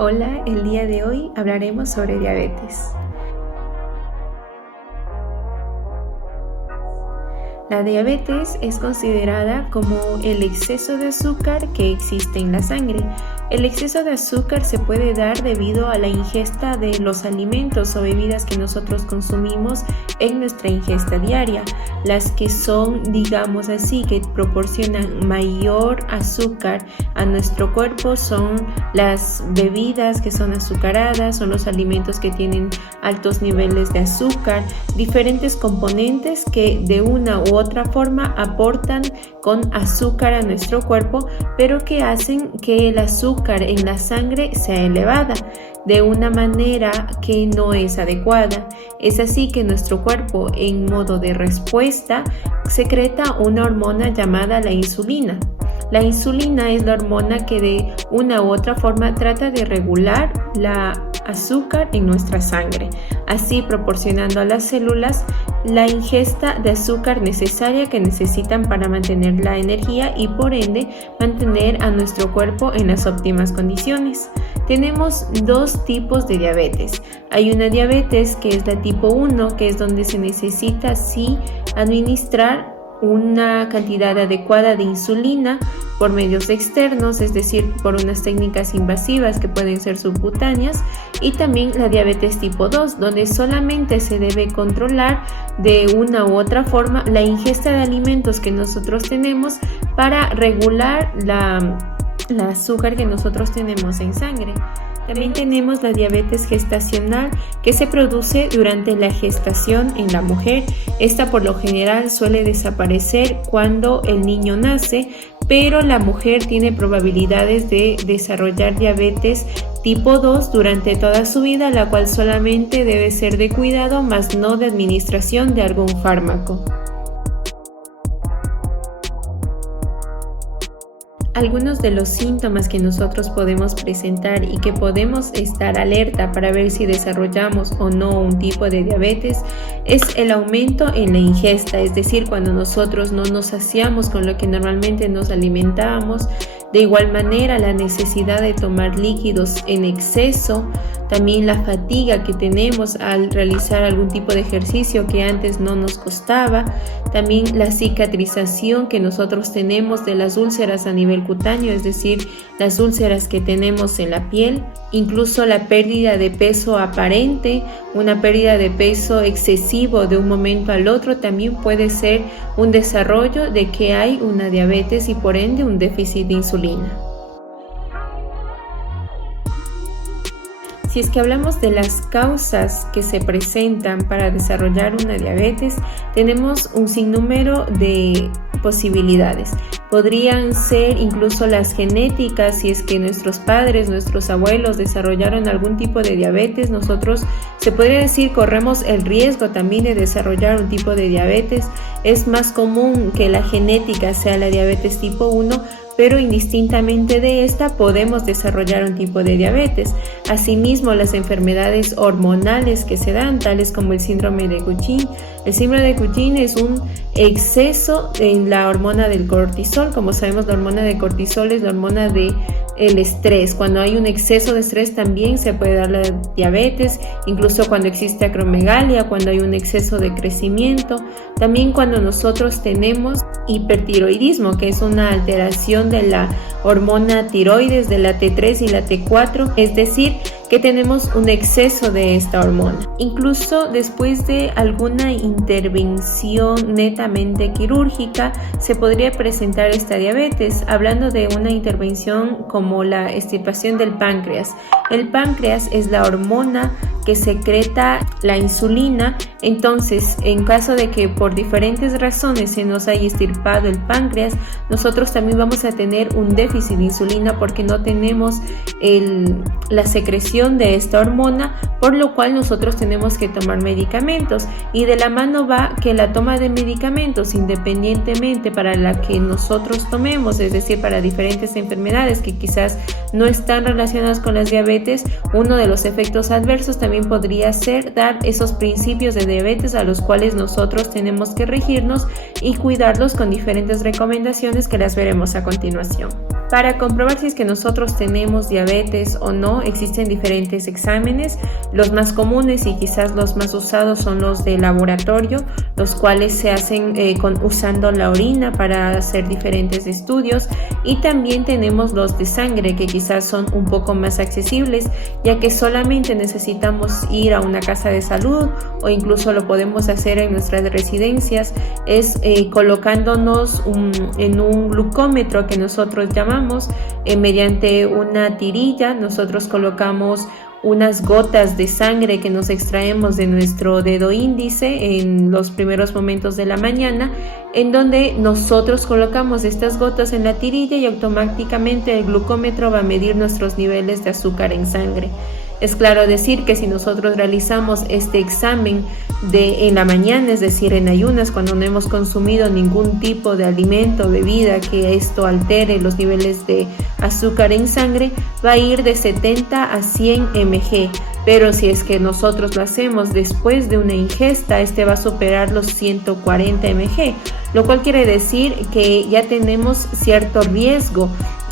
Hola, el día de hoy hablaremos sobre diabetes. La diabetes es considerada como el exceso de azúcar que existe en la sangre. El exceso de azúcar se puede dar debido a la ingesta de los alimentos o bebidas que nosotros consumimos en nuestra ingesta diaria. Las que son, digamos así, que proporcionan mayor azúcar a nuestro cuerpo son las bebidas que son azucaradas, son los alimentos que tienen altos niveles de azúcar, diferentes componentes que de una u otra forma aportan con azúcar a nuestro cuerpo, pero que hacen que el azúcar en la sangre sea elevada de una manera que no es adecuada. Es así que nuestro cuerpo, en modo de respuesta, secreta una hormona llamada la insulina. La insulina es la hormona que de una u otra forma trata de regular la azúcar en nuestra sangre, así proporcionando a las células la ingesta de azúcar necesaria que necesitan para mantener la energía y por ende mantener a nuestro cuerpo en las óptimas condiciones. Tenemos dos tipos de diabetes. Hay una diabetes que es la tipo 1, que es donde se necesita sí administrar una cantidad adecuada de insulina por medios externos, es decir, por unas técnicas invasivas que pueden ser subcutáneas, y también la diabetes tipo 2, donde solamente se debe controlar de una u otra forma la ingesta de alimentos que nosotros tenemos para regular la azúcar que nosotros tenemos en sangre. También tenemos la diabetes gestacional, que se produce durante la gestación en la mujer. Esta por lo general suele desaparecer cuando el niño nace, pero la mujer tiene probabilidades de desarrollar diabetes tipo 2 durante toda su vida, la cual solamente debe ser de cuidado, más no de administración de algún fármaco. Algunos de los síntomas que nosotros podemos presentar y que podemos estar alerta para ver si desarrollamos o no un tipo de diabetes es el aumento en la ingesta, es decir, cuando nosotros no nos saciamos con lo que normalmente nos alimentábamos. De igual manera, la necesidad de tomar líquidos en exceso, también la fatiga que tenemos al realizar algún tipo de ejercicio que antes no nos costaba, también la cicatrización que nosotros tenemos de las úlceras a nivel cutáneo, es decir, las úlceras que tenemos en la piel, incluso la pérdida de peso aparente, una pérdida de peso excesivo de un momento al otro también puede ser un desarrollo de que hay una diabetes y por ende un déficit de insulina. Si es que hablamos de las causas que se presentan para desarrollar una diabetes, tenemos un sinnúmero de posibilidades. Podrían ser incluso las genéticas, si es que nuestros padres, nuestros abuelos desarrollaron algún tipo de diabetes, nosotros se podría decir corremos el riesgo también de desarrollar un tipo de diabetes. Es más común que la genética sea la diabetes tipo 1, pero indistintamente de esta podemos desarrollar un tipo de diabetes. Asimismo, las enfermedades hormonales que se dan, tales como el síndrome de Cushing. El síndrome de Cushing es un exceso en la hormona del cortisol. Como sabemos, la hormona de cortisol es la hormona del estrés. Cuando hay un exceso de estrés también se puede dar la diabetes, incluso cuando existe acromegalia, cuando hay un exceso de crecimiento. También cuando nosotros tenemos hipertiroidismo, que es una alteración de la hormona tiroides, de la T3 y la T4, es decir, que tenemos un exceso de esta hormona. Incluso después de alguna intervención netamente quirúrgica se podría presentar esta diabetes, hablando de una intervención como la extirpación del páncreas. El páncreas es la hormona que secreta la insulina, entonces en caso de que por diferentes razones se nos haya extirpado el páncreas, nosotros también vamos a tener un déficit de insulina porque no tenemos la secreción de esta hormona, por lo cual nosotros tenemos que tomar medicamentos, y de la mano va que la toma de medicamentos, independientemente para la que nosotros tomemos, es decir, para diferentes enfermedades que quizás no están relacionadas con las diabetes, uno de los efectos adversos también podría ser dar esos principios de diabetes a los cuales nosotros tenemos que regirnos y cuidarlos con diferentes recomendaciones que las veremos a continuación. Para comprobar si es que nosotros tenemos diabetes o no, existen diferentes exámenes. Los más comunes y quizás los más usados son los de laboratorio, los cuales se hacen usando la orina para hacer diferentes estudios, y también tenemos los de sangre, que quizás son un poco más accesibles, ya que solamente necesitamos ir a una casa de salud o incluso lo podemos hacer en nuestras residencias, es colocándonos en un glucómetro que nosotros llamamos. Mediante una tirilla nosotros colocamos unas gotas de sangre que nos extraemos de nuestro dedo índice en los primeros momentos de la mañana, en donde nosotros colocamos estas gotas en la tirilla y automáticamente el glucómetro va a medir nuestros niveles de azúcar en sangre. Es claro decir que si nosotros realizamos este examen en la mañana, es decir, en ayunas, cuando no hemos consumido ningún tipo de alimento o bebida que esto altere los niveles de azúcar en sangre, va a ir de 70 a 100 mg. Pero si es que nosotros lo hacemos después de una ingesta, este va a superar los 140 mg, lo cual quiere decir que ya tenemos cierto riesgo.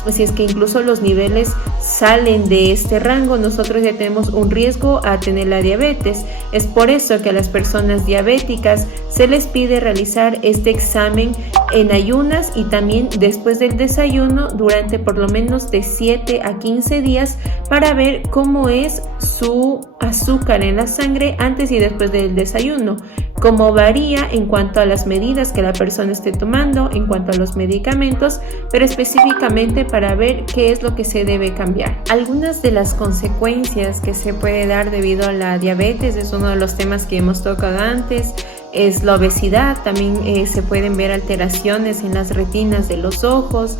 Si es que incluso los niveles salen de este rango, nosotros ya tenemos un riesgo a tener la diabetes. Es por eso que a las personas diabéticas se les pide realizar este examen en ayunas y también después del desayuno durante por lo menos de 7 a 15 días para ver cómo es su azúcar en la sangre antes y después del desayuno, cómo varía en cuanto a las medidas que la persona esté tomando, en cuanto a los medicamentos, pero específicamente para ver qué es lo que se debe cambiar. Algunas de las consecuencias que se puede dar debido a la diabetes es uno de los temas que hemos tocado antes. Es la obesidad, también se pueden ver alteraciones en las retinas de los ojos,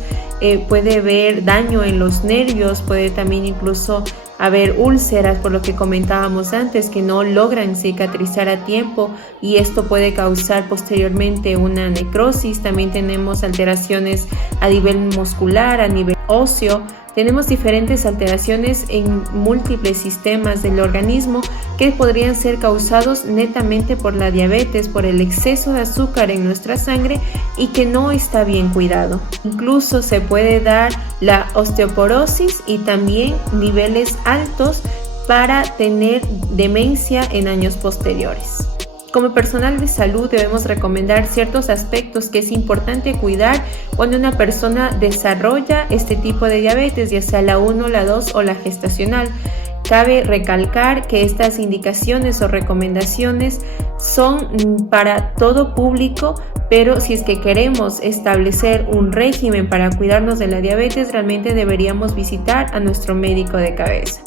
puede haber daño en los nervios, puede también incluso haber úlceras, por lo que comentábamos antes, que no logran cicatrizar a tiempo y esto puede causar posteriormente una necrosis. También tenemos alteraciones a nivel muscular, a nivel óseo. Tenemos diferentes alteraciones en múltiples sistemas del organismo que podrían ser causados netamente por la diabetes, por el exceso de azúcar en nuestra sangre y que no está bien cuidado. Incluso se puede dar la osteoporosis y también niveles altos para tener demencia en años posteriores. Como personal de salud debemos recomendar ciertos aspectos que es importante cuidar cuando una persona desarrolla este tipo de diabetes, ya sea la 1, la 2 o la gestacional. Cabe recalcar que estas indicaciones o recomendaciones son para todo público, pero si es que queremos establecer un régimen para cuidarnos de la diabetes, realmente deberíamos visitar a nuestro médico de cabeza.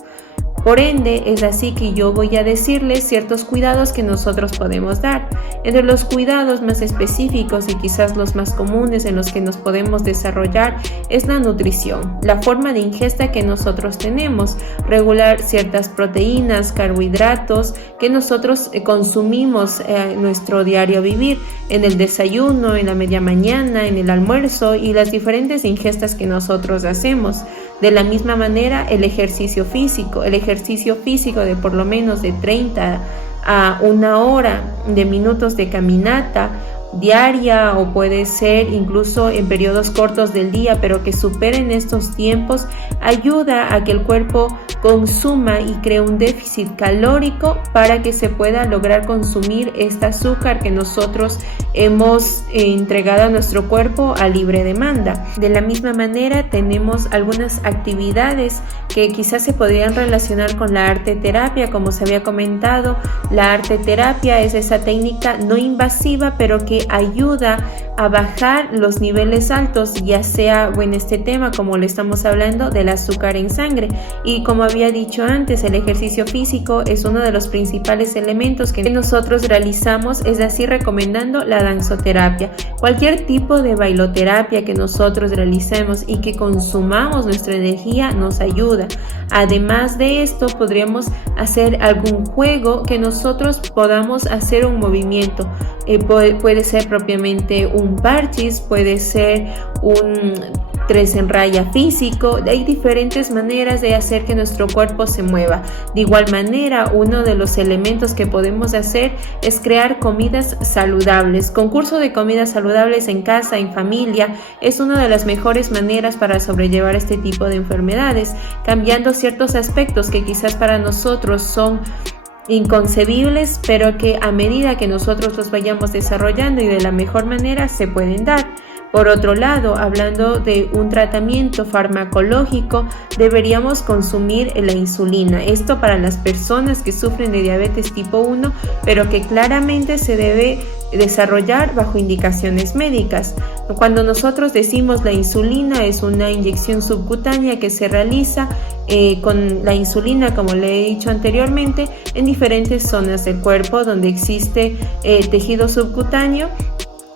Por ende, es así que yo voy a decirles ciertos cuidados que nosotros podemos dar. Entre los cuidados más específicos y quizás los más comunes en los que nos podemos desarrollar es la nutrición, la forma de ingesta que nosotros tenemos, regular ciertas proteínas, carbohidratos que nosotros consumimos en nuestro diario vivir, en el desayuno, en la media mañana, en el almuerzo y las diferentes ingestas que nosotros hacemos. De la misma manera, el ejercicio físico de por lo menos de 30 a 1 hora de minutos de caminata diaria o puede ser incluso en periodos cortos del día, pero que superen estos tiempos, ayuda a que el cuerpo consuma y cree un déficit calórico para que se pueda lograr consumir este azúcar que nosotros hemos entregado a nuestro cuerpo a libre demanda. De la misma manera tenemos algunas actividades que quizás se podrían relacionar con la arte terapia. Como se había comentado, la arte terapia es esa técnica no invasiva pero que ayuda a bajar los niveles altos, ya sea en este tema como le estamos hablando del azúcar en sangre. Y como había dicho antes, el ejercicio físico es uno de los principales elementos que nosotros realizamos, es decir, recomendando la danzoterapia. Cualquier tipo de bailoterapia que nosotros realicemos y que consumamos nuestra energía nos ayuda. Además de esto, podríamos hacer algún juego que nosotros podamos hacer un movimiento. Puede ser propiamente un parchís, puede ser 3 en raya físico. Hay diferentes maneras de hacer que nuestro cuerpo se mueva. De igual manera, uno de los elementos que podemos hacer es crear comidas saludables. Concurso de comidas saludables en casa, en familia, es una de las mejores maneras para sobrellevar este tipo de enfermedades, cambiando ciertos aspectos que quizás para nosotros son inconcebibles, pero que a medida que nosotros los vayamos desarrollando y de la mejor manera se pueden dar. Por otro lado, hablando de un tratamiento farmacológico, deberíamos consumir la insulina. Esto para las personas que sufren de diabetes tipo 1, pero que claramente se debe desarrollar bajo indicaciones médicas. Cuando nosotros decimos la insulina, es una inyección subcutánea que se realiza con la insulina, como le he dicho anteriormente, en diferentes zonas del cuerpo donde existe tejido subcutáneo,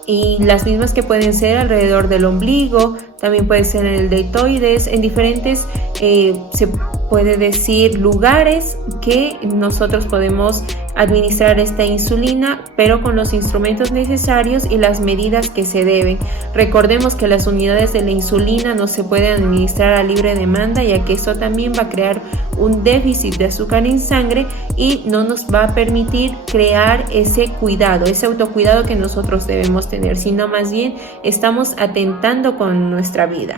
y las mismas que pueden ser alrededor del ombligo, también puede ser en el deltoides, en diferentes, se puede decir, lugares que nosotros podemos administrar esta insulina, pero con los instrumentos necesarios y las medidas que se deben. Recordemos que las unidades de la insulina no se pueden administrar a libre demanda, ya que eso también va a crear un déficit de azúcar en sangre y no nos va a permitir crear ese cuidado, ese autocuidado que nosotros debemos tener, sino más bien estamos atentando con nuestra vida.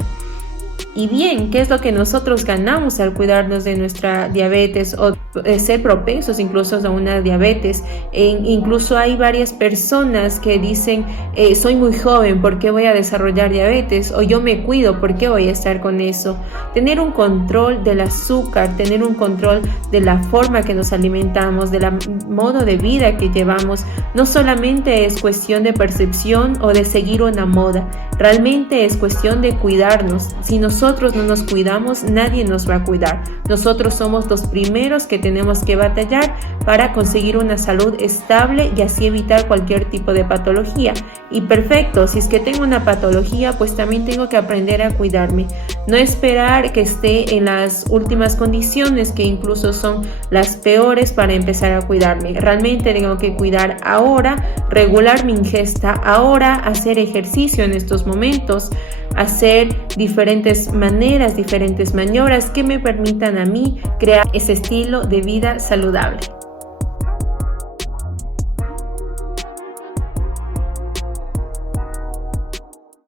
Y bien, ¿qué es lo que nosotros ganamos al cuidarnos de nuestra diabetes o ser propensos incluso a una diabetes? Incluso hay varias personas que dicen, soy muy joven, ¿por qué voy a desarrollar diabetes? O yo me cuido, ¿por qué voy a estar con eso? Tener un control del azúcar, tener un control de la forma que nos alimentamos, del modo de vida que llevamos, no solamente es cuestión de percepción o de seguir una moda, realmente es cuestión de cuidarnos. Si nosotros no nos cuidamos, nadie nos va a cuidar. Nosotros somos los primeros que tenemos que batallar para conseguir una salud estable y así evitar cualquier tipo de patología. Y perfecto, si es que tengo una patología, pues también tengo que aprender a cuidarme. No esperar que esté en las últimas condiciones, que incluso son las peores, para empezar a cuidarme. Realmente tengo que cuidar ahora, regular mi ingesta ahora, hacer ejercicio en estos momentos, hacer diferentes maneras, diferentes maniobras que me permitan a mí crear ese estilo de vida saludable.